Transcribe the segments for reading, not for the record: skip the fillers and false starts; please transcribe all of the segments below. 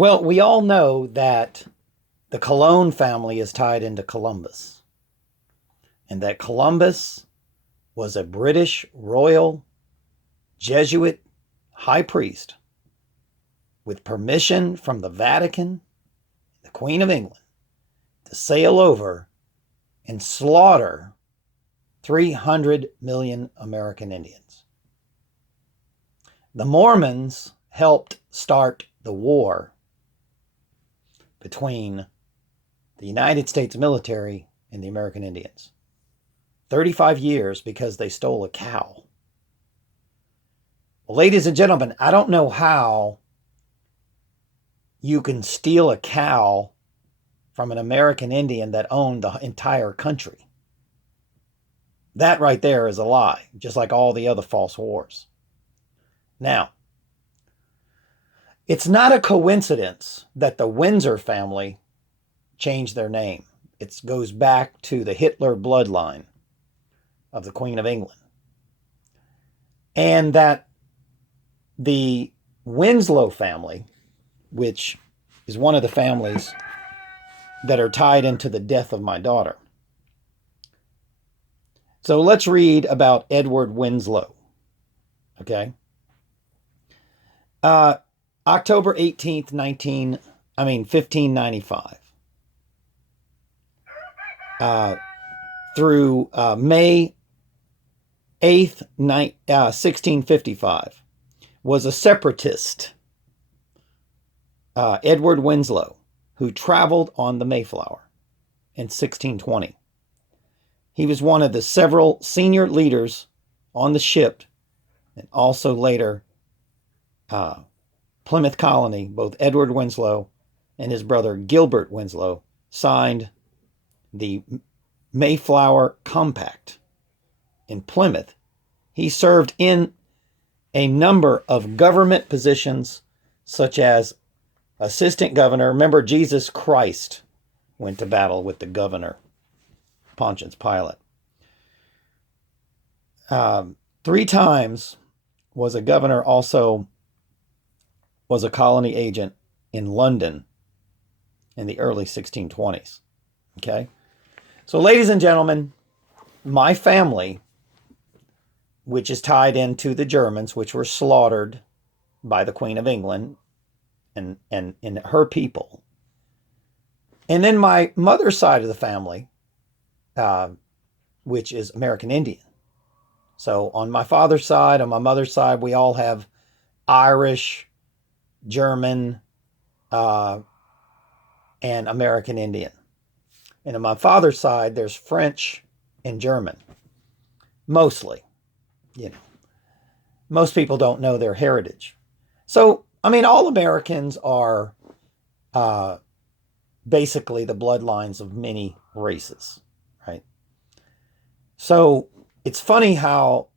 Well, we all know that the Cologne family is tied into Columbus, and that Columbus was a British royal Jesuit high priest with permission from the Vatican, the Queen of England, to sail over and slaughter 300 million American Indians. The Mormons helped start the war between the United States military and the American Indians. 35 years because they stole a cow. Well, ladies and gentlemen, I don't know how you can steal a cow from an American Indian that owned the entire country. That right there is a lie, just like all the other false wars. Now, it's not a coincidence that the Windsor family changed their name. It goes back to the Hitler bloodline of the Queen of England. And that the Windslow family, which is one of the families that are tied into the death of my daughter. So let's read about Edward Windslow. Okay. October 18th, 1595. Through May 8th, 1655, was a separatist, Edward Windslow, who traveled on the Mayflower in 1620. He was one of the several senior leaders on the ship, and also later Plymouth Colony. Both Edward Windslow and his brother Gilbert Windslow signed the Mayflower Compact in Plymouth. He served in a number of government positions, such as assistant governor. Remember, Jesus Christ went to battle with the governor, Pontius Pilate. 3 times was a governor, also was a colony agent in London in the early 1620s. Okay? So, ladies and gentlemen, my family, which is tied into the Germans, which were slaughtered by the Queen of England and her people. And then my mother's side of the family, which is American Indian. So on my father's side, on my mother's side, we all have Irish, German, and American Indian. And on my father's side, there's French and German, mostly. Most people don't know their heritage. So, all Americans are basically the bloodlines of many races, right? So it's funny how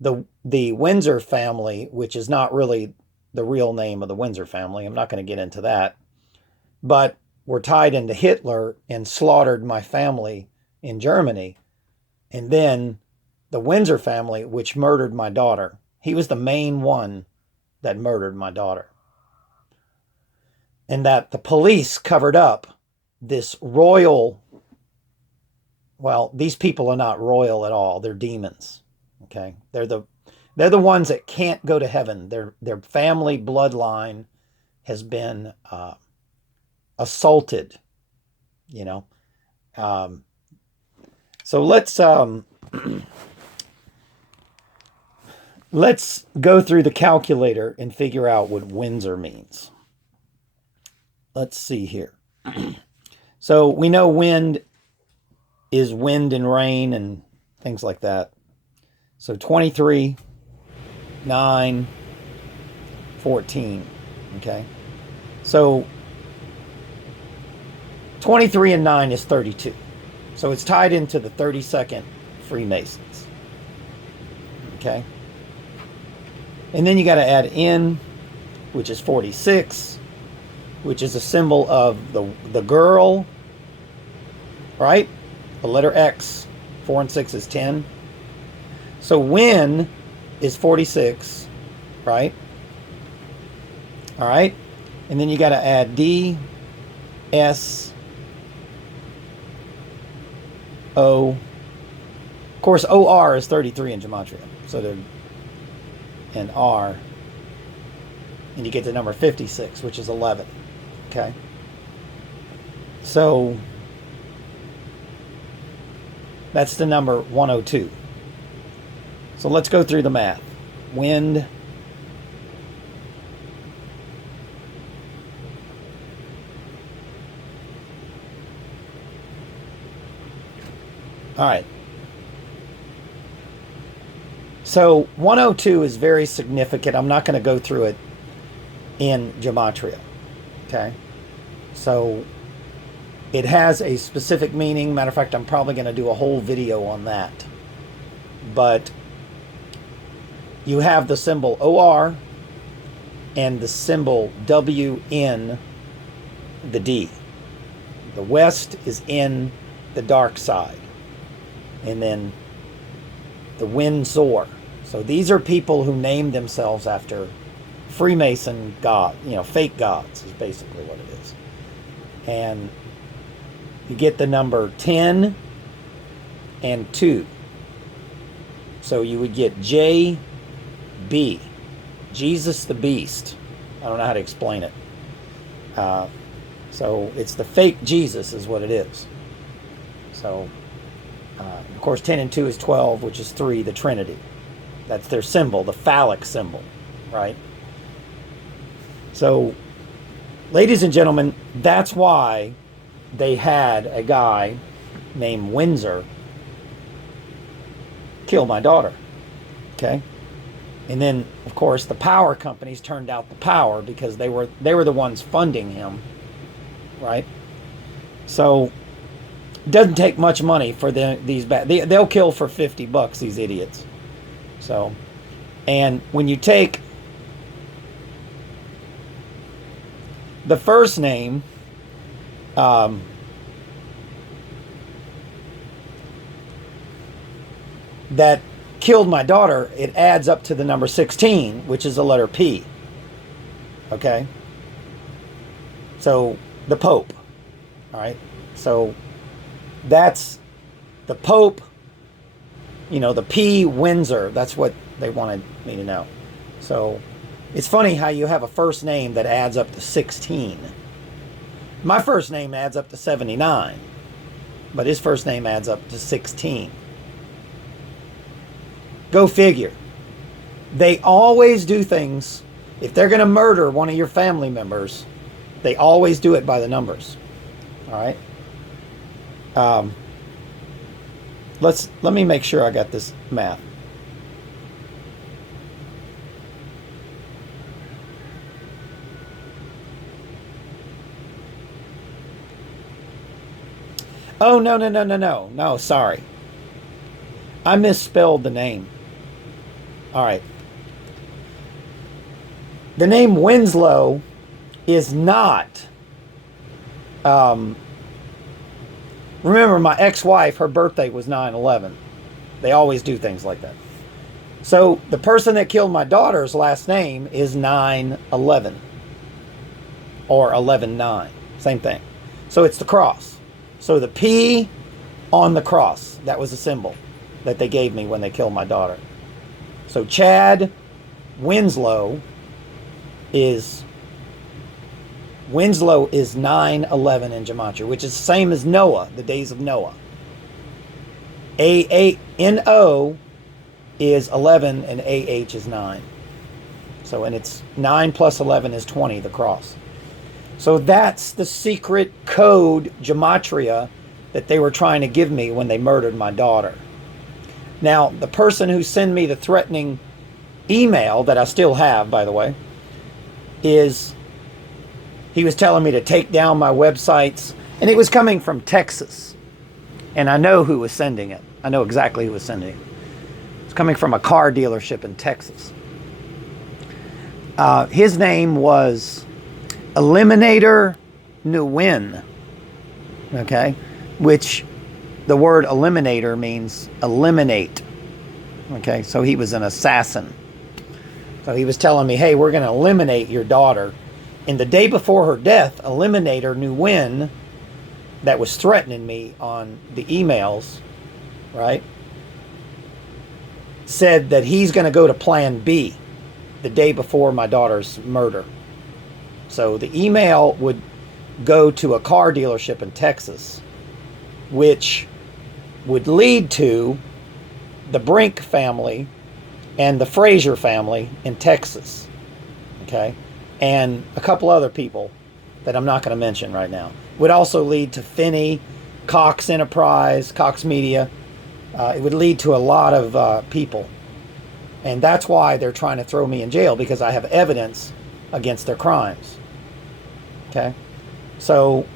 the Windsor family, which is not really the real name of the Windsor family, I'm not going to get into that, but were tied into Hitler and slaughtered my family in Germany. And then the Windsor family, which murdered my daughter, he was the main one that murdered my daughter. And that the police covered up this royal, well, these people are not royal at all. They're demons. Okay? They're the ones that can't go to heaven. Their family bloodline has been assaulted, So let's go through the calculator and figure out what Windsor means. Let's see here. So we know wind is wind and rain and things like that. So 23, 9, 14. Okay. So 23 and 9 is 32. So it's tied into the 32nd Freemasons. Okay. And then you got to add in, which is 46, which is a symbol of the girl, right? The letter X, 4 and 6 is 10. So Win is 46, right? All right. And then you got to add D, S, O. Of course, OR is 33 in gematria. So they're, and R. And you get the number 56, which is 11. Okay. So that's the number 102. So let's go through the math. Wind. All right. So 102 is very significant. I'm not going to go through it in gematria. Okay. So it has a specific meaning. Matter of fact, I'm probably going to do a whole video on that. But you have the symbol OR and the symbol WN, the D. The west is in the dark side. And then the Windslow. So these are people who name themselves after Freemason god, fake gods is basically what it is. And you get the number 10 and 2. So you would get JB, Jesus the Beast. I don't know how to explain it. So it's the fake Jesus is what it is. So, of course, 10 and 2 is 12, which is 3, the Trinity. That's their symbol, the phallic symbol, right? So, ladies and gentlemen, that's why they had a guy named Windsor kill my daughter, okay? And then, of course, the power companies turned out the power because they were the ones funding him, right? So it doesn't take much money for these bad. They'll kill for $50, these idiots. So, and when you take the first name, that killed my daughter, it adds up to the number 16, which is the letter P. Okay? So, the Pope. All right? So, that's the Pope, the P, Windsor. That's what they wanted me to know. So, it's funny how you have a first name that adds up to 16. My first name adds up to 79, but his first name adds up to 16. Go figure. They always do things, if they're going to murder one of your family members, they always do it by the numbers. All right? Let me make sure I got this math. Oh, no, sorry. I misspelled the name. All right. The name Windslow is not... remember, my ex-wife, her birthday was 9/11. They always do things like that. So, the person that killed my daughter's last name is 9/11. Or 11/9. Same thing. So, it's the cross. So, the P on the cross, that was a symbol that they gave me when they killed my daughter. So Chad Windslow is 9/11 in gematria, which is the same as Noah, the days of Noah. N-O is 11 and A-H is 9. So, and it's 9 plus 11 is 20, the cross. So that's the secret code gematria that they were trying to give me when they murdered my daughter. Now, the person who sent me the threatening email, that I still have, by the way, he was telling me to take down my websites, and it was coming from Texas. And I know who was sending it. I know exactly who was sending it. It's coming from a car dealership in Texas. His name was Eliminator Nguyen, okay, which the word eliminator means eliminate. Okay, so he was an assassin. So he was telling me, hey, we're going to eliminate your daughter And the day before her death, Eliminator knew when that was threatening me on the emails, right? Said that he's going to go to plan B the day before my daughter's murder. So the email would go to a car dealership in Texas, which would lead to the Brink family and the Frazier family in Texas. Okay? And a couple other people that I'm not going to mention right now. Would also lead to Finney, Cox Enterprise, Cox Media. It would lead to a lot of people. And that's why they're trying to throw me in jail, because I have evidence against their crimes. Okay? So,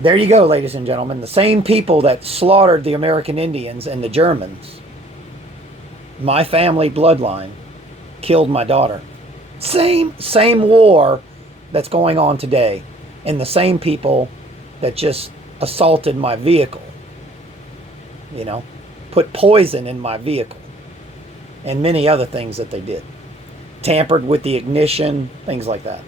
there you go, ladies and gentlemen. The same people that slaughtered the American Indians and the Germans, my family bloodline, killed my daughter. Same war that's going on today. And the same people that just assaulted my vehicle. You know, put poison in my vehicle. And many other things that they did. Tampered with the ignition, things like that.